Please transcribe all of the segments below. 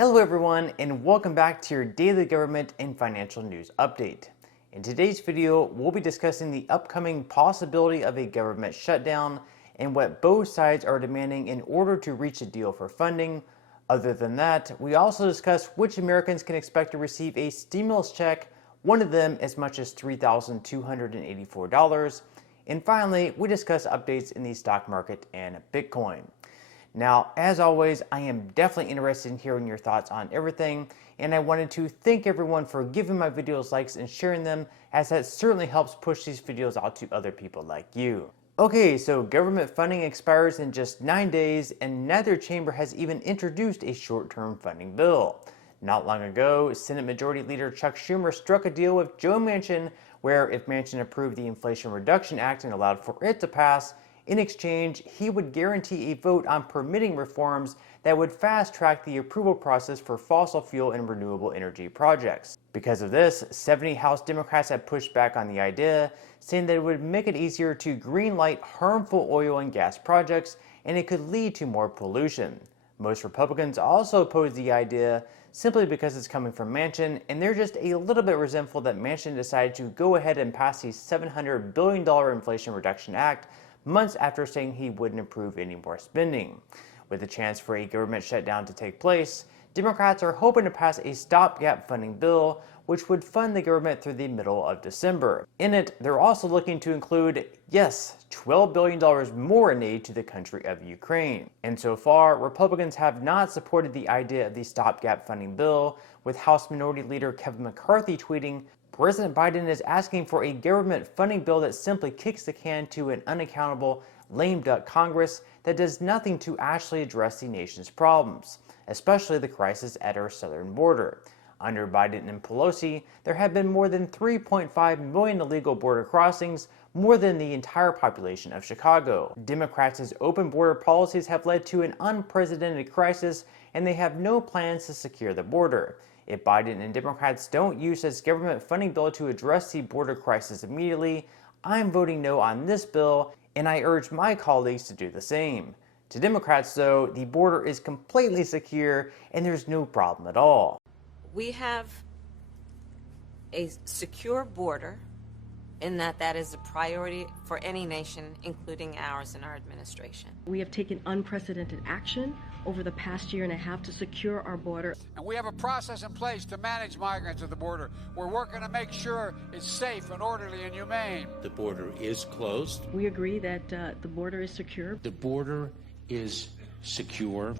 Hello everyone, and welcome back to your daily government and financial news update. In today's video, we'll be discussing the upcoming possibility of a government shutdown and what both sides are demanding in order to reach a deal for funding. Other than that, we also discuss which Americans can expect to receive a stimulus check, one of them as much as $3,284. And finally, we discuss updates in the stock market and Bitcoin. Now, as always, I am definitely interested in hearing your thoughts on everything, and I wanted to thank everyone for giving my videos likes and sharing them, as that certainly helps push these videos out to other people like you. Okay, so government funding expires in just 9 days, and neither chamber has even introduced a short-term funding bill. Not long ago, Senate Majority Leader Chuck Schumer struck a deal with Joe Manchin, where if Manchin approved the Inflation Reduction Act and allowed for it to pass, in exchange, he would guarantee a vote on permitting reforms that would fast-track the approval process for fossil fuel and renewable energy projects. Because of this, 70 House Democrats have pushed back on the idea, saying that it would make it easier to greenlight harmful oil and gas projects, and it could lead to more pollution. Most Republicans also oppose the idea simply because it's coming from Manchin, and they're just a little bit resentful that Manchin decided to go ahead and pass the $700 billion Inflation Reduction Act months after saying he wouldn't approve any more spending. With a chance for a government shutdown to take place, Democrats are hoping to pass a stopgap funding bill which would fund the government through the middle of December. In it, they're also looking to include, yes, $12 billion more in aid to the country of Ukraine. And so far, Republicans have not supported the idea of the stopgap funding bill, with House Minority Leader Kevin McCarthy tweeting, "President Biden is asking for a government funding bill that simply kicks the can to an unaccountable, lame duck Congress that does nothing to actually address the nation's problems, especially the crisis at our southern border. Under Biden and Pelosi, there have been more than 3.5 million illegal border crossings, more than the entire population of Chicago. Democrats' open border policies have led to an unprecedented crisis, and they have no plans to secure the border. If Biden and Democrats don't use this government funding bill to address the border crisis immediately, I'm voting no on this bill, and I urge my colleagues to do the same." To Democrats, though, the border is completely secure and there's no problem at all. We have a secure border in that is a priority for any nation, including ours and our administration. We have taken unprecedented action over the past year and a half to secure our border. And we have a process in place to manage migrants at the border. We're working to make sure it's safe and orderly and humane. The border is closed. We agree that the border is secure. The border is secure.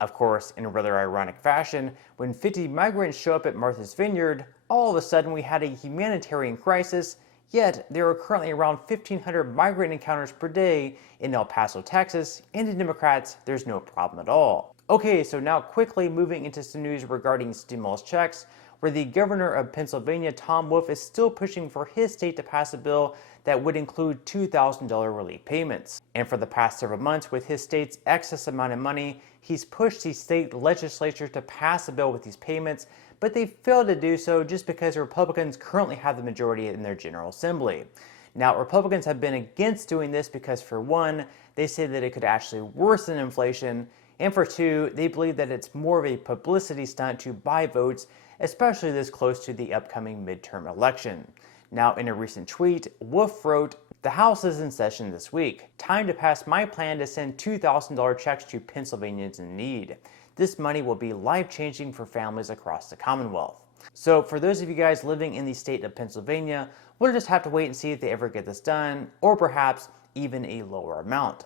Of course, in a rather ironic fashion, when 50 migrants show up at Martha's Vineyard, all of a sudden we had a humanitarian crisis, yet there are currently around 1,500 migrant encounters per day in El Paso, Texas, and to Democrats, there's no problem at all. Okay, so now quickly moving into some news regarding stimulus checks, where the governor of Pennsylvania, Tom Wolf, is still pushing for his state to pass a bill that would include $2,000 relief payments. And for the past several months, with his state's excess amount of money, he's pushed the state legislature to pass a bill with these payments, but they failed to do so just because Republicans currently have the majority in their General Assembly. Now, Republicans have been against doing this because, for one, they say that it could actually worsen inflation, and for two, they believe that it's more of a publicity stunt to buy votes, especially this close to the upcoming midterm election. Now, in a recent tweet, Wolf wrote, "The House is in session this week. Time to pass my plan to send $2,000 checks to Pennsylvanians in need. This money will be life-changing for families across the Commonwealth." So for those of you guys living in the state of Pennsylvania, we'll just have to wait and see if they ever get this done, or perhaps even a lower amount.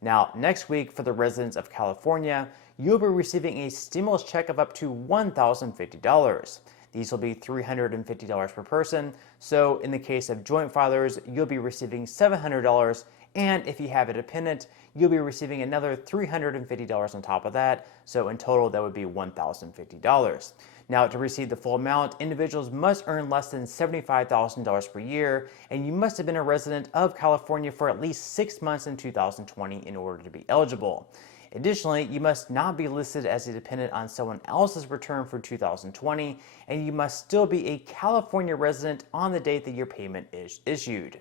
Now, next week for the residents of California, you'll be receiving a stimulus check of up to $1,050. These will be $350 per person, so in the case of joint filers, you'll be receiving $700, and if you have a dependent, you'll be receiving another $350 on top of that, so in total that would be $1,050. Now, to receive the full amount, individuals must earn less than $75,000 per year, and you must have been a resident of California for at least 6 months in 2020 in order to be eligible. Additionally, you must not be listed as a dependent on someone else's return for 2020, and you must still be a California resident on the date that your payment is issued.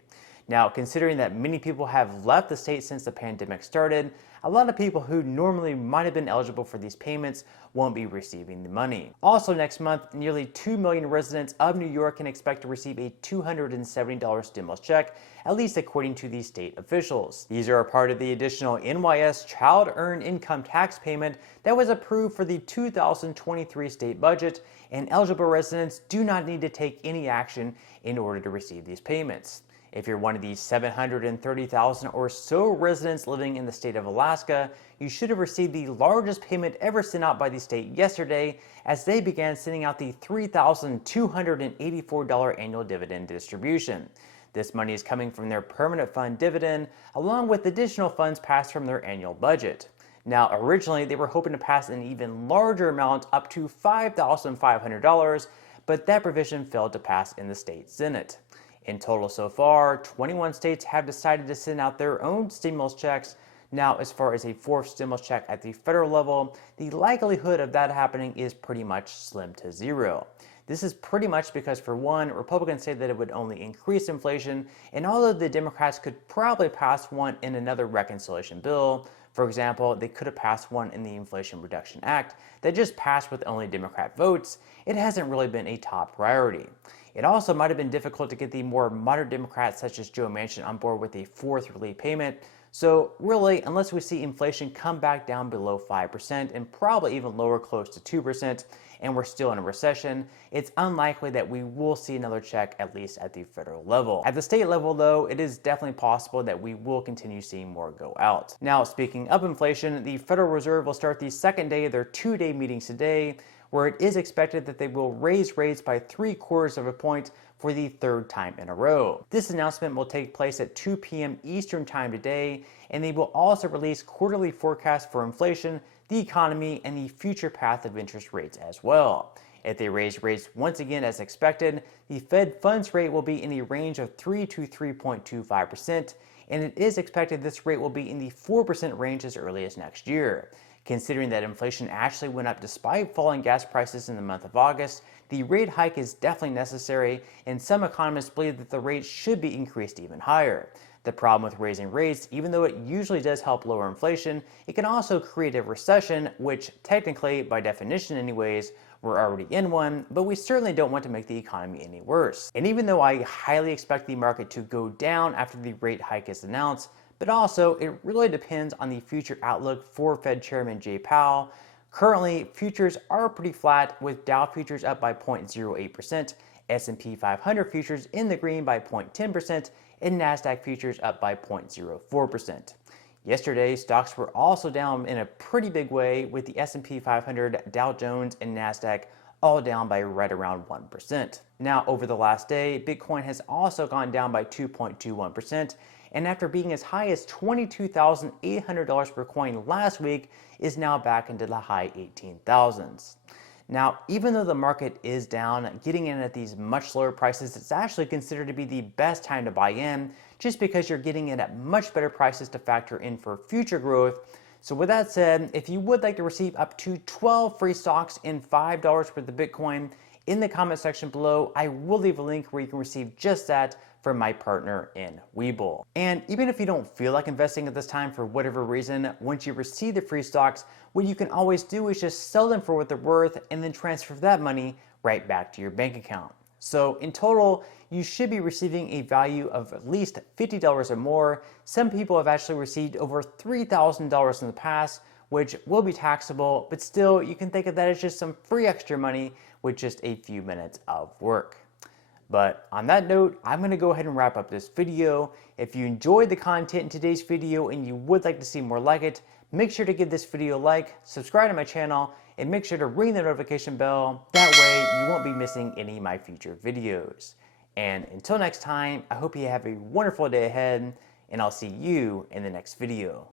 Now, considering that many people have left the state since the pandemic started, a lot of people who normally might have been eligible for these payments won't be receiving the money. Also next month, nearly 2 million residents of New York can expect to receive a $270 stimulus check, at least according to the state officials. These are a part of the additional NYS Child Earned Income Tax payment that was approved for the 2023 state budget, and eligible residents do not need to take any action in order to receive these payments. If you're one of these 730,000 or so residents living in the state of Alaska, you should have received the largest payment ever sent out by the state yesterday, as they began sending out the $3,284 annual dividend distribution. This money is coming from their permanent fund dividend, along with additional funds passed from their annual budget. Now, originally they were hoping to pass an even larger amount, up to $5,500, but that provision failed to pass in the state Senate. In total so far, 21 states have decided to send out their own stimulus checks. Now, as far as a fourth stimulus check at the federal level, the likelihood of that happening is pretty much slim to zero. This is pretty much because, for one, Republicans say that it would only increase inflation, and although the Democrats could probably pass one in another reconciliation bill, for example, they could have passed one in the Inflation Reduction Act that just passed with only Democrat votes, it hasn't really been a top priority. It also might have been difficult to get the more moderate Democrats such as Joe Manchin on board with a fourth relief payment. So really, unless we see inflation come back down below 5% and probably even lower, close to 2%, and we're still in a recession, it's unlikely that we will see another check, at least at the federal level. At the state level though, it is definitely possible that we will continue seeing more go out. Now, speaking of inflation, the Federal Reserve will start the second day of their two-day meetings today, where it is expected that they will raise rates by 3/4 of a point for the third time in a row. This announcement will take place at 2 p.m. Eastern Time today, and they will also release quarterly forecasts for inflation, the economy, and the future path of interest rates as well. If they raise rates once again as expected, the Fed funds rate will be in the range of 3 to 3.25%, and it is expected this rate will be in the 4% range as early as next year. Considering that inflation actually went up despite falling gas prices in the month of August, the rate hike is definitely necessary, and some economists believe that the rate should be increased even higher. The problem with raising rates, even though it usually does help lower inflation, it can also create a recession, which technically, by definition anyways, we're already in one, but we certainly don't want to make the economy any worse. And even though I highly expect the market to go down after the rate hike is announced, but also it really depends on the future outlook for Fed Chairman Jay Powell. Currently, futures are pretty flat, with Dow futures up by 0.08%, S&P 500 futures in the green by 0.10%, and NASDAQ futures up by 0.04%. Yesterday, stocks were also down in a pretty big way, with the S&P 500, Dow Jones, and NASDAQ all down by right around 1%. Now, over the last day, Bitcoin has also gone down by 2.21%, and after being as high as $22,800 per coin last week, is now back into the high 18,000s. Now, even though the market is down, getting in at these much lower prices is actually considered to be the best time to buy in, just because you're getting in at much better prices to factor in for future growth. So with that said, if you would like to receive up to 12 free stocks and $5 worth of Bitcoin, in the comment section below, I will leave a link where you can receive just that from my partner in Webull. And even if you don't feel like investing at this time for whatever reason, once you receive the free stocks, what you can always do is just sell them for what they're worth and then transfer that money right back to your bank account. So in total, you should be receiving a value of at least $50 or more. Some people have actually received over $3,000 in the past, which will be taxable, but still you can think of that as just some free extra money with just a few minutes of work. But on that note, I'm going to go ahead and wrap up this video. If you enjoyed the content in today's video and you would like to see more like it, make sure to give this video a like, subscribe to my channel, and make sure to ring the notification bell. That way you won't be missing any of my future videos. And until next time, I hope you have a wonderful day ahead, and I'll see you in the next video.